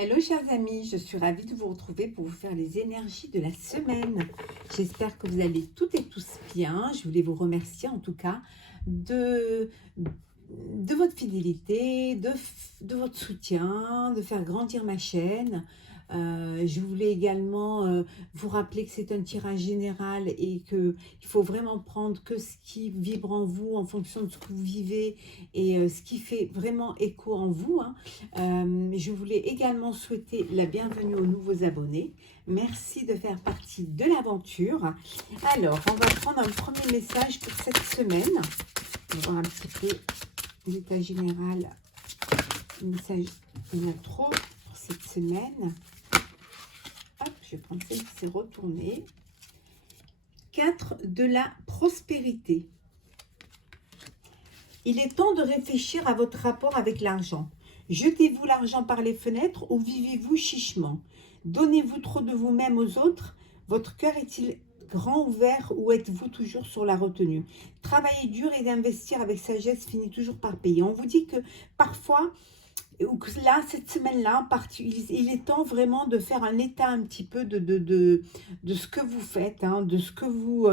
Hello chers amis, je suis ravie de vous retrouver pour vous faire les énergies de la semaine. J'espère que vous allez toutes et tous bien. Je voulais vous remercier en tout cas de votre fidélité, de votre soutien, de faire grandir ma chaîne. Je voulais également vous rappeler que c'est un tirage général et qu'il faut vraiment prendre que ce qui vibre en vous en fonction de ce que vous vivez et ce qui fait vraiment écho en vous, hein. Je voulais également souhaiter la bienvenue aux nouveaux abonnés. Merci de faire partie de l'aventure. Alors, on va prendre un premier message pour cette semaine. On va voir un petit peu l'état général. Le message, il y en a trop pour cette semaine. Hop, je vais prendre celle qui s'est retournée. 4 de la prospérité. Il est temps de réfléchir à votre rapport avec l'argent. Jetez-vous l'argent par les fenêtres ou vivez-vous chichement? Donnez-vous trop de vous-même aux autres? Votre cœur est-il grand ouvert ou êtes-vous toujours sur la retenue? Travailler dur et d'investir avec sagesse finit toujours par payer. On vous dit que parfois, ou que là, cette semaine-là, il est temps vraiment de faire un état un petit peu de ce que vous faites, hein, de ce que vous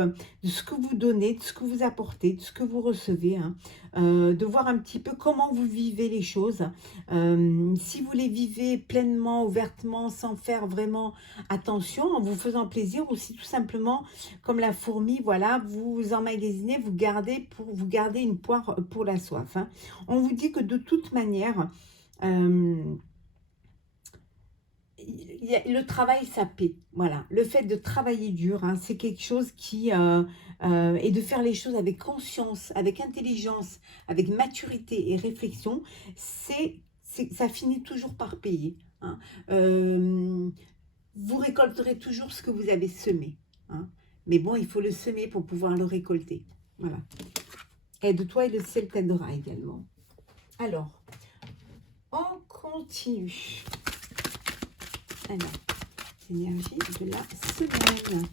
donnez, de ce que vous apportez, de ce que vous recevez, hein, de voir un petit peu comment vous vivez les choses. Si vous les vivez pleinement, ouvertement, sans faire vraiment attention, en vous faisant plaisir, ou si tout simplement, comme la fourmi, voilà, vous emmagasinez, vous gardez une poire pour la soif, hein. On vous dit que de toute manière, le travail, ça paie. Voilà, le fait de travailler dur, hein, c'est quelque chose qui et de faire les choses avec conscience, avec intelligence, avec maturité et réflexion, ça finit toujours par payer, hein. Vous récolterez toujours ce que vous avez semé, hein. Mais bon, il faut le semer pour pouvoir le récolter. Voilà. Aide-toi et le ciel t'aidera également. Alors, on continue. Alors, l'énergie de la semaine.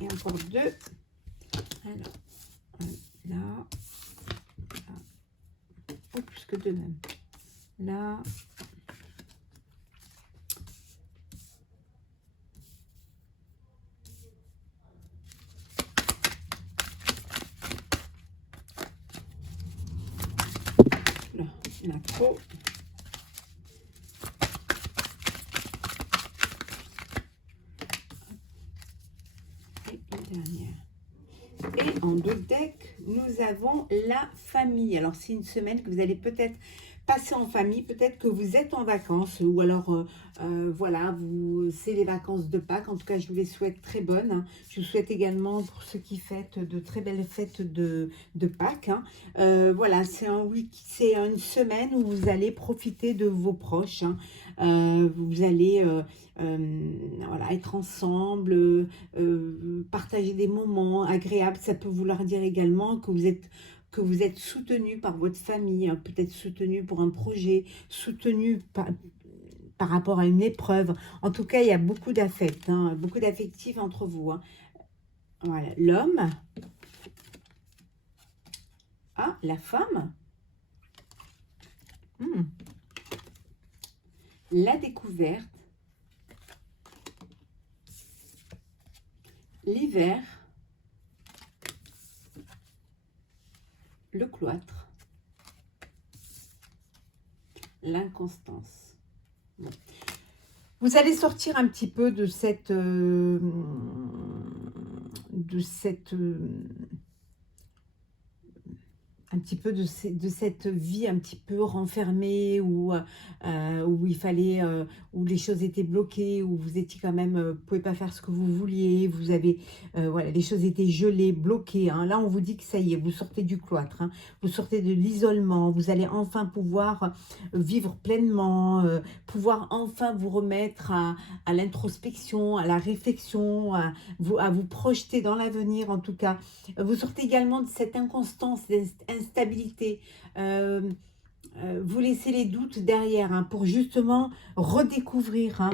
Et encore deux. Alors, là. Oh, plus que deux même. Là. Là, il y en a trop. Et une dernière. Et en deux decks, nous avons la famille. Alors, c'est une semaine que vous allez peut-être passer en famille, peut-être que vous êtes en vacances, ou alors, voilà, c'est les vacances de Pâques. En tout cas, je vous les souhaite très bonnes, hein. Je vous souhaite également, pour ceux qui fêtent, de très belles fêtes de Pâques, hein. Voilà, c'est une semaine où vous allez profiter de vos proches, hein. Vous allez voilà, être ensemble, partager des moments agréables. Ça peut vouloir dire également que vous êtes soutenu par votre famille, hein, peut-être soutenu pour un projet, soutenu par rapport à une épreuve. En tout cas, il y a beaucoup d'affect, hein, beaucoup d'affectifs entre vous, hein. Voilà, l'homme. Ah, la femme. La découverte. L'hiver. Le cloître. L'inconstance. Bon. Vous allez sortir un petit peu de cette un petit peu de cette vie un petit peu renfermée où il fallait, où les choses étaient bloquées, où vous étiez quand même, vous pouvez pas faire ce que vous vouliez, vous avez, voilà, les choses étaient gelées, bloquées, hein. Là, on vous dit que ça y est, vous sortez du cloître, hein, vous sortez de l'isolement, vous allez enfin pouvoir vivre pleinement, pouvoir enfin vous remettre à l'introspection, à la réflexion, à vous projeter dans l'avenir, en tout cas. Vous sortez également de cette inconstance, instabilité. Vous laissez les doutes derrière, hein, pour justement redécouvrir, hein,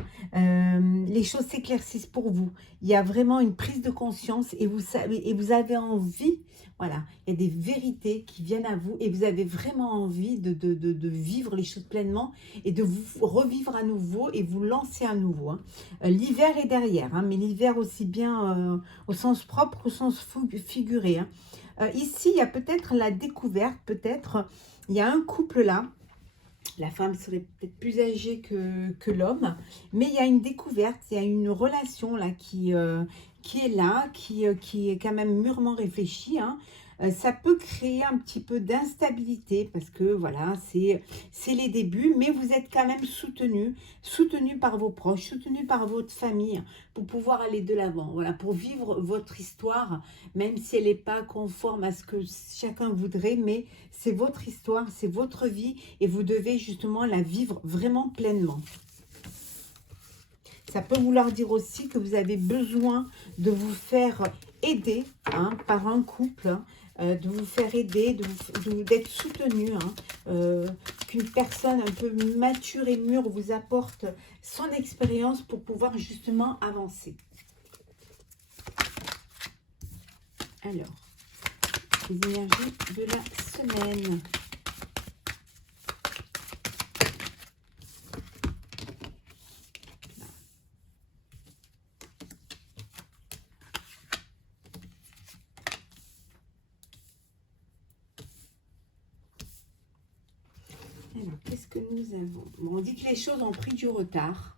les choses s'éclaircissent pour vous. Il y a vraiment une prise de conscience et vous savez, et vous avez envie, Voilà, il y a des vérités qui viennent à vous et vous avez vraiment envie de vivre les choses pleinement et de vous revivre à nouveau et vous lancer à nouveau. Hein. L'hiver est derrière, hein, mais l'hiver aussi bien au sens propre qu'au sens figuré. Hein. Ici, il y a peut-être la découverte, peut-être, il y a un couple là. La femme serait peut-être plus âgée que l'homme, mais il y a une découverte, il y a une relation là qui est là, qui est quand même mûrement réfléchie. Hein. Ça peut créer un petit peu d'instabilité parce que voilà, c'est les débuts, mais vous êtes quand même soutenu par vos proches, soutenu par votre famille pour pouvoir aller de l'avant, voilà, pour vivre votre histoire, même si elle n'est pas conforme à ce que chacun voudrait, mais c'est votre histoire, c'est votre vie et vous devez justement la vivre vraiment pleinement. Ça peut vouloir dire aussi que vous avez besoin de vous faire aider hein, par un couple, de vous faire aider, d'être soutenu, hein, qu'une personne un peu mature et mûre vous apporte son expérience pour pouvoir justement avancer. Alors, les énergies de la semaine. Alors, qu'est-ce que nous avons? Bon, on dit que les choses ont pris du retard.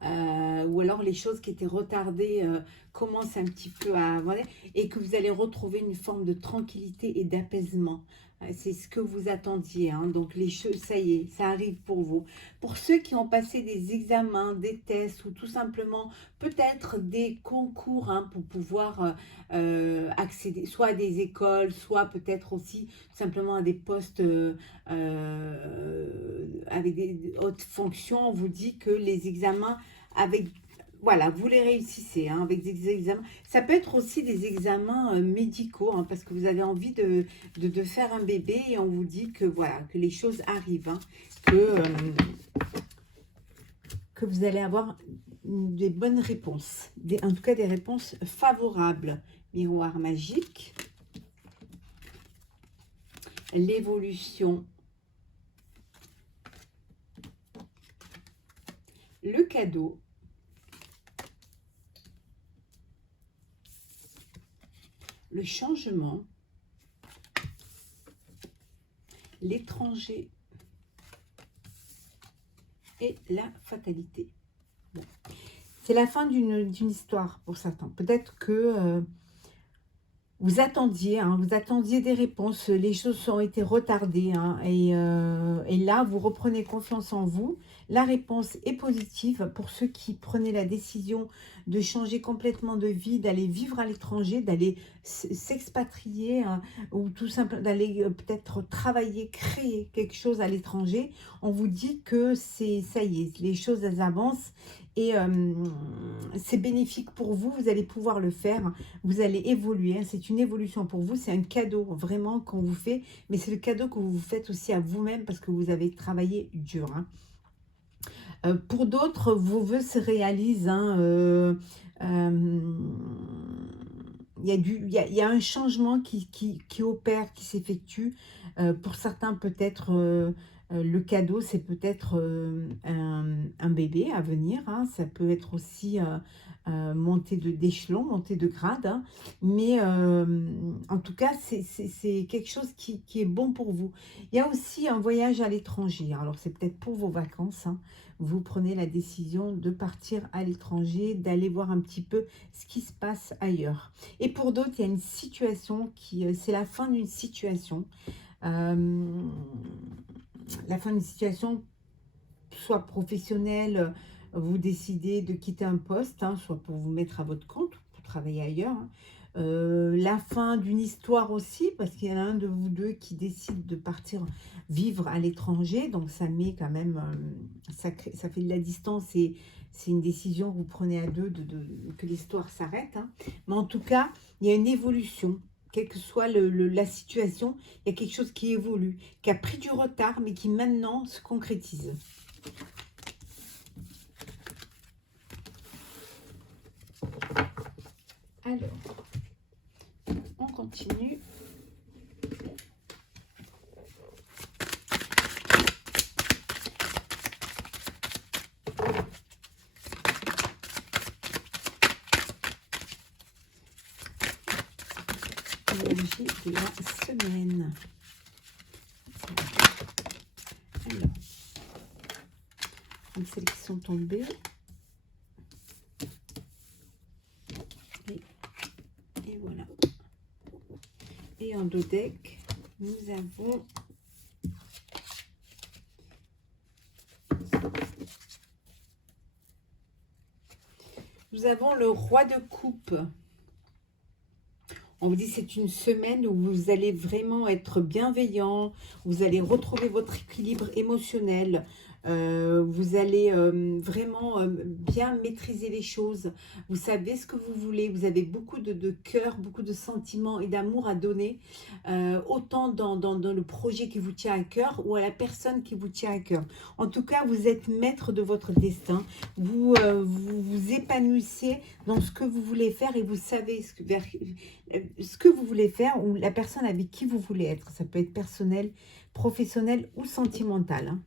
Ou alors les choses qui étaient retardées commencent un petit peu à... Voilà, et que vous allez retrouver une forme de tranquillité et d'apaisement. C'est ce que vous attendiez. Hein, donc les choses, ça y est, ça arrive pour vous. Pour ceux qui ont passé des examens, des tests ou tout simplement peut-être des concours hein, pour pouvoir accéder soit à des écoles, soit peut-être aussi tout simplement à des postes avec des hautes fonctions, on vous dit que les examens avec... Voilà, vous les réussissez hein, avec des examens. Ça peut être aussi des examens médicaux, hein, parce que vous avez envie de faire un bébé et on vous dit que voilà, que les choses arrivent, hein, que vous allez avoir des bonnes réponses, en tout cas des réponses favorables. Miroir magique, l'évolution, le cadeau, le changement, l'étranger et la fatalité. Bon. C'est la fin d'une histoire pour certains. Peut-être que vous attendiez, hein, vous attendiez des réponses, les choses ont été retardées hein, et là, vous reprenez confiance en vous. La réponse est positive pour ceux qui prenaient la décision de changer complètement de vie, d'aller vivre à l'étranger, d'aller s'expatrier hein, ou tout simplement d'aller peut-être travailler, créer quelque chose à l'étranger. On vous dit que ça y est, les choses elles avancent et c'est bénéfique pour vous, vous allez pouvoir le faire. Vous allez évoluer, hein. C'est une évolution pour vous, c'est un cadeau vraiment qu'on vous fait, mais c'est le cadeau que vous vous faites aussi à vous-même parce que vous avez travaillé dur. Hein. Pour d'autres, vos vœux se réalisent. Hein, il y a un changement qui opère, qui s'effectue. Pour certains, peut-être le cadeau, c'est peut-être un bébé à venir. Hein. Ça peut être aussi monter d'échelon, monter de grade. Hein. Mais en tout cas, c'est quelque chose qui est bon pour vous. Il y a aussi un voyage à l'étranger. Alors, c'est peut-être pour vos vacances. Hein. Vous prenez la décision de partir à l'étranger, d'aller voir un petit peu ce qui se passe ailleurs. Et pour d'autres, il y a une situation c'est la fin d'une situation. La fin d'une situation, soit professionnelle, vous décidez de quitter un poste, hein, soit pour vous mettre à votre compte, pour travailler ailleurs. Hein. La fin d'une histoire aussi, parce qu'il y en a un de vous deux qui décide de partir vivre à l'étranger, donc ça met quand même, ça fait de la distance et c'est une décision que vous prenez à deux, que l'histoire s'arrête. Hein. Mais en tout cas, il y a une évolution, quelle que soit la situation, il y a quelque chose qui évolue, qui a pris du retard, mais qui maintenant se concrétise. Alors, on continue. de la semaine. Alors, comme celles qui sont tombées. Et voilà. Et en dos deck, nous avons le roi de coupe. On vous dit c'est une semaine où vous allez vraiment être bienveillant, vous allez retrouver votre équilibre émotionnel, vous allez vraiment bien maîtriser les choses, vous savez ce que vous voulez, vous avez beaucoup de cœur, beaucoup de sentiments et d'amour à donner, autant dans le projet qui vous tient à cœur ou à la personne qui vous tient à cœur. En tout cas, vous êtes maître de votre destin, vous vous épanouissez dans ce que vous voulez faire et vous savez ce que vous voulez faire ou la personne avec qui vous voulez être. Ça peut être personnel, professionnel ou sentimental. Hein.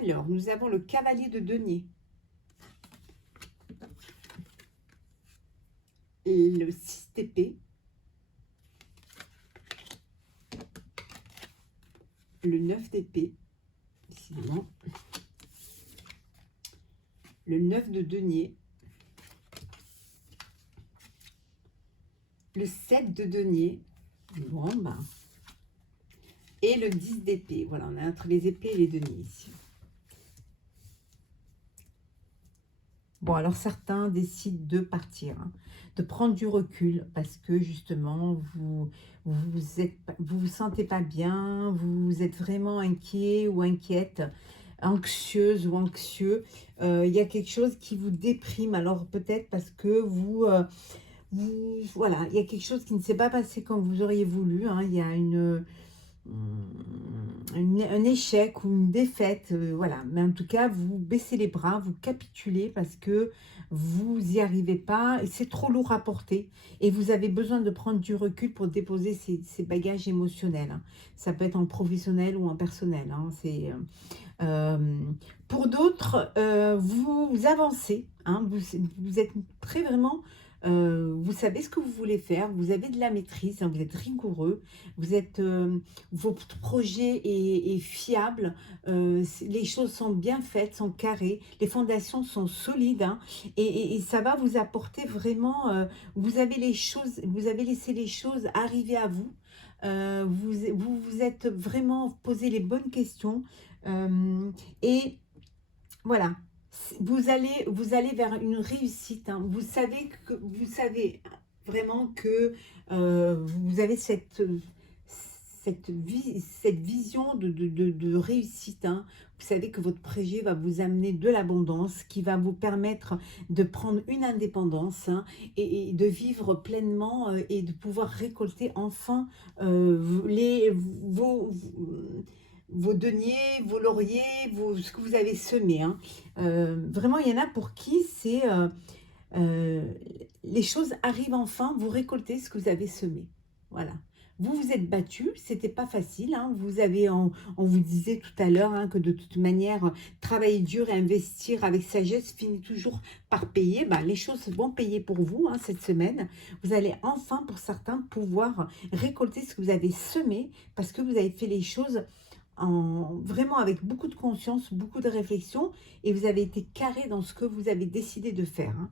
Alors, nous avons le cavalier de denier. Le 6 d'épée. Le 9 d'épée. Décidément. Le 9 de denier. Le 7 de denier. Bon, ben. Et le 10 d'épée. Voilà, on est entre les épées et les deniers ici. Bon, alors certains décident de partir, hein, de prendre du recul parce que justement, vous sentez pas bien, vous êtes vraiment inquiet ou inquiète, anxieuse ou anxieux. Il y a quelque chose qui vous déprime, alors peut-être parce que voilà, il y a quelque chose qui ne s'est pas passé comme vous auriez voulu, hein, il y a un échec ou une défaite, voilà. Mais en tout cas, vous baissez les bras, vous capitulez parce que vous n'y arrivez pas et c'est trop lourd à porter. Et vous avez besoin de prendre du recul pour déposer ces bagages émotionnels. Hein. Ça peut être en professionnel ou en personnel. Hein. Pour d'autres, vous avancez. Hein. Vous êtes très vraiment... vous savez ce que vous voulez faire, vous avez de la maîtrise, hein, vous êtes rigoureux, vous êtes, votre projet est fiable, les choses sont bien faites, sont carrées, les fondations sont solides, hein, et ça va vous apporter vraiment, vous avez laissé les choses arriver à vous, vous êtes vraiment posé les bonnes questions, et voilà. Vous allez vers une réussite. Hein. Vous savez vraiment que vous avez cette vision de réussite. Hein. Vous savez que votre projet va vous amener de l'abondance, qui va vous permettre de prendre une indépendance, hein, et de vivre pleinement et de pouvoir récolter enfin vos deniers, vos lauriers, ce que vous avez semé. Hein. Vraiment, il y en a pour qui c'est les choses arrivent enfin, vous récoltez ce que vous avez semé. Voilà. Vous vous êtes battu, c'était pas facile. Hein. On vous disait tout à l'heure, hein, que de toute manière, travailler dur et investir avec sagesse finit toujours par payer. Ben, les choses vont payer pour vous, hein, cette semaine. Vous allez enfin, pour certains, pouvoir récolter ce que vous avez semé parce que vous avez fait les choses vraiment avec beaucoup de conscience, beaucoup de réflexion, et vous avez été carré dans ce que vous avez décidé de faire. Hein.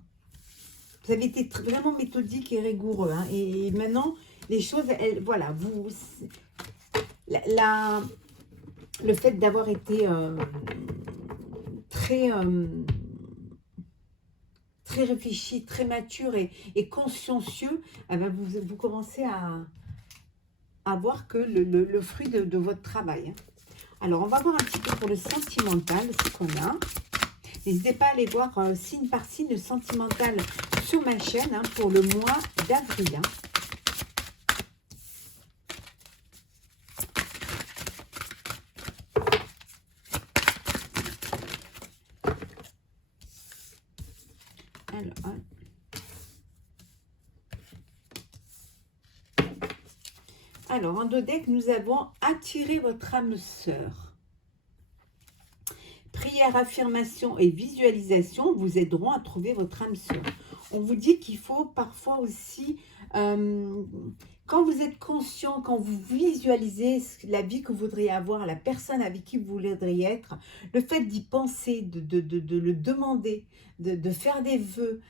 Vous avez été vraiment méthodique et rigoureux. Hein, et maintenant, les choses, voilà, le fait d'avoir été très réfléchi, très mature et consciencieux, eh ben vous commencez à voir que le fruit de votre travail. Hein. Alors, on va voir un petit peu pour le sentimental, ce qu'on a. N'hésitez pas à aller voir signe par signe le sentimental sur ma chaîne, hein, pour le mois d'avril. Hein. Alors, en deux decks, nous avons attiré votre âme sœur. Prière, affirmation et visualisation vous aideront à trouver votre âme sœur. On vous dit qu'il faut parfois aussi, Quand vous êtes conscient, quand vous visualisez la vie que vous voudriez avoir, la personne avec qui vous voudriez être, le fait d'y penser, de le demander, de faire des vœux,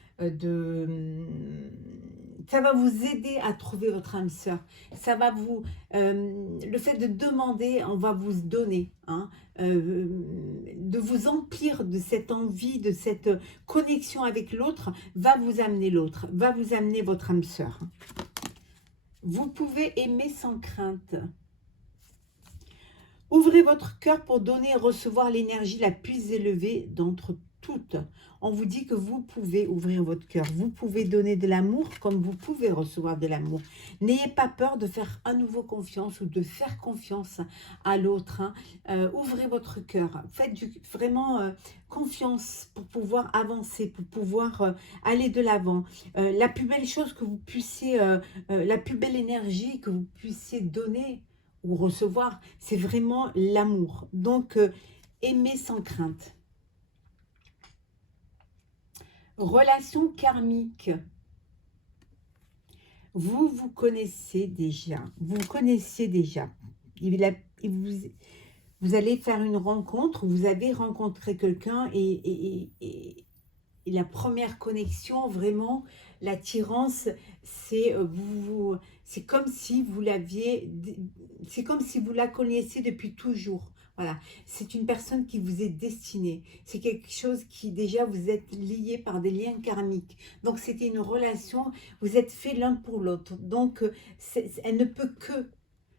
ça va vous aider à trouver votre âme sœur. Ça va vous, le fait de demander, on va vous donner, hein, de vous emplir de cette envie, de cette connexion avec l'autre, va vous amener l'autre, va vous amener votre âme sœur. Vous pouvez aimer sans crainte. Ouvrez votre cœur pour donner et recevoir l'énergie la plus élevée d'entre toutes. On vous dit que vous pouvez ouvrir votre cœur. Vous pouvez donner de l'amour comme vous pouvez recevoir de l'amour. N'ayez pas peur de faire à nouveau confiance ou de faire confiance à l'autre. Hein. Ouvrez votre cœur. Faites vraiment confiance pour pouvoir avancer, pour pouvoir aller de l'avant. La plus belle chose que vous puissiez, la plus belle énergie que vous puissiez donner ou recevoir, c'est vraiment l'amour. Donc, aimer sans crainte. Relation karmique. Vous vous connaissez déjà. Vous connaissiez déjà. Vous allez faire une rencontre. Vous avez rencontré quelqu'un et la première connexion, vraiment, l'attirance, c'est comme si vous l'aviez, c'est comme si vous la connaissiez depuis toujours. Voilà, c'est une personne qui vous est destinée. C'est quelque chose qui, déjà, vous êtes liés par des liens karmiques. Donc, c'était une relation, vous êtes faits l'un pour l'autre. Donc, elle ne peut que,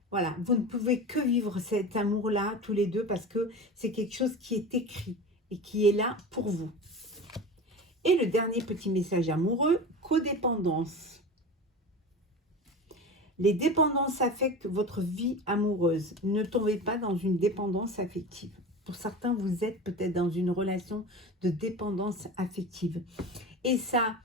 voilà, vous ne pouvez que vivre cet amour-là, tous les deux, parce que c'est quelque chose qui est écrit et qui est là pour vous. Et le dernier petit message amoureux, codépendance. Les dépendances affectent votre vie amoureuse. Ne tombez pas dans une dépendance affective. Pour certains, vous êtes peut-être dans une relation de dépendance affective. Et ça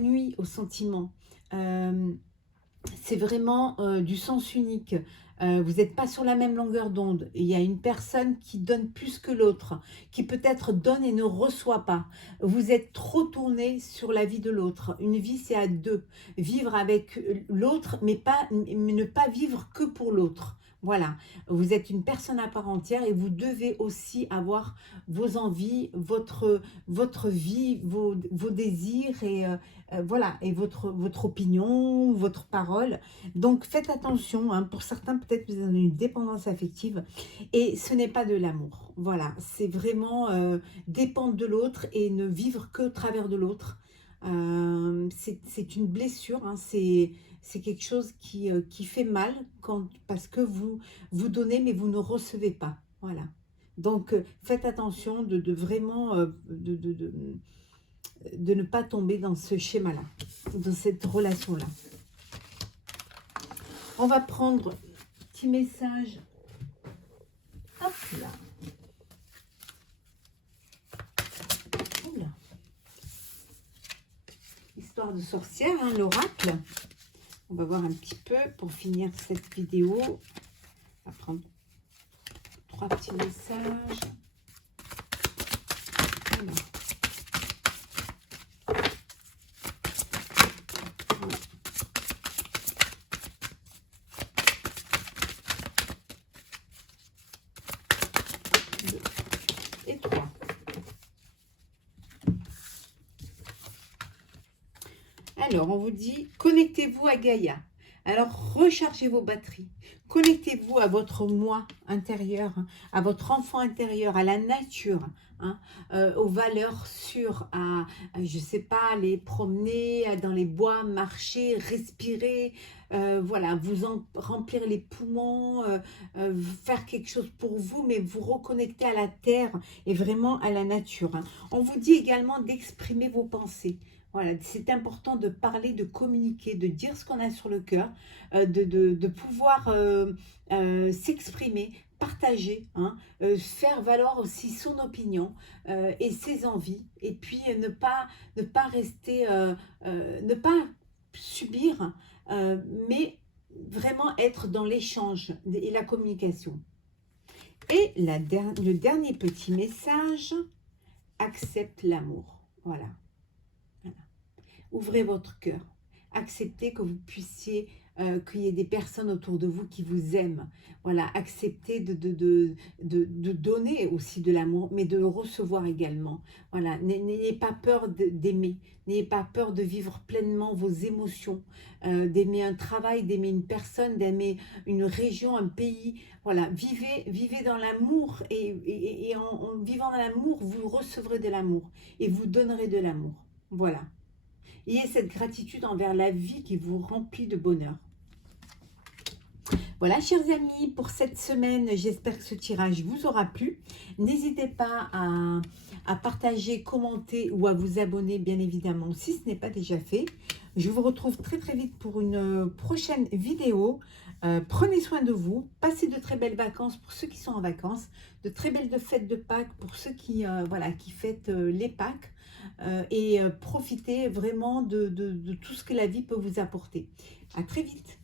nuit aux sentiments. C'est vraiment du sens unique. Vous n'êtes pas sur la même longueur d'onde. Il y a une personne qui donne plus que l'autre, qui peut-être donne et ne reçoit pas. Vous êtes trop tourné sur la vie de l'autre. Une vie, c'est à deux. Vivre avec l'autre, mais ne pas vivre que pour l'autre. Voilà, vous êtes une personne à part entière et vous devez aussi avoir vos envies, votre vie, vos désirs et voilà, et votre opinion, votre parole. Donc faites attention, hein, pour certains peut-être vous avez une dépendance affective et ce n'est pas de l'amour. Voilà, c'est vraiment dépendre de l'autre et ne vivre que au travers de l'autre. C'est une blessure, hein, c'est quelque chose qui fait mal parce que vous donnez mais vous ne recevez pas. Voilà. Donc faites attention de vraiment de ne pas tomber dans ce schéma-là, dans cette relation-là. On va prendre un petit message. Hop là. Oula. Histoire de sorcière, hein, l'oracle. On va voir un petit peu pour finir cette vidéo. On va prendre 3 petits messages. Alors. Et 3. Alors, on vous dit, connectez-vous à Gaïa. Alors, rechargez vos batteries. Connectez-vous à votre moi intérieur, hein, à votre enfant intérieur, à la nature, hein, aux valeurs sûres, je ne sais pas, aller promener dans les bois, marcher, respirer, voilà, remplir les poumons, faire quelque chose pour vous, mais vous reconnecter à la terre et vraiment à la nature. Hein. On vous dit également d'exprimer vos pensées. Voilà, c'est important de parler, de communiquer, de dire ce qu'on a sur le cœur, de pouvoir s'exprimer, partager, hein, faire valoir aussi son opinion et ses envies. Et puis ne pas rester, ne pas subir, mais vraiment être dans l'échange et la communication. Et le dernier petit message, accepte l'amour. Voilà. Ouvrez votre cœur. Acceptez que vous puissiez qu'il y ait des personnes autour de vous qui vous aiment. Voilà, acceptez de donner aussi de l'amour, mais de le recevoir également. Voilà, n'ayez pas peur d'aimer, n'ayez pas peur de vivre pleinement vos émotions, d'aimer un travail, d'aimer une personne, d'aimer une région, un pays. Voilà, vivez dans l'amour et en vivant dans l'amour, vous recevrez de l'amour et vous donnerez de l'amour. Voilà. Ayez cette gratitude envers la vie qui vous remplit de bonheur. Voilà, chers amis, pour cette semaine, j'espère que ce tirage vous aura plu. N'hésitez pas à partager, commenter ou à vous abonner, bien évidemment, si ce n'est pas déjà fait. Je vous retrouve très très vite pour une prochaine vidéo. Prenez soin de vous, passez de très belles vacances pour ceux qui sont en vacances, de très belles fêtes de Pâques pour ceux qui, voilà, qui fêtent les Pâques. Et profitez vraiment de tout ce que la vie peut vous apporter. À très vite.